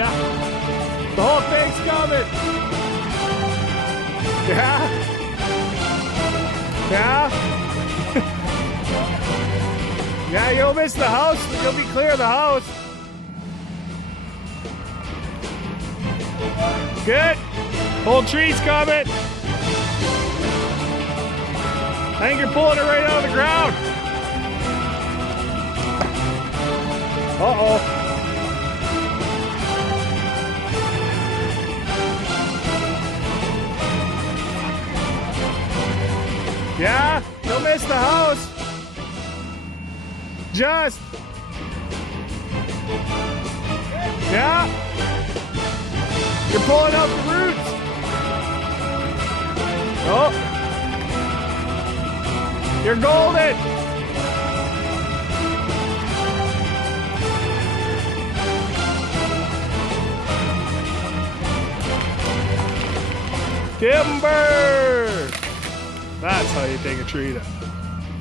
Yeah. The whole thing's coming. Yeah. Yeah. Yeah, you'll miss the house. You'll be clear of the house. Good. Whole tree's coming. I think you're pulling it right out of the ground. Uh-oh. Yeah, you'll miss the house. Just. Yeah. You're pulling out the roots. Oh. You're golden. Timber. That's how you take a tree down.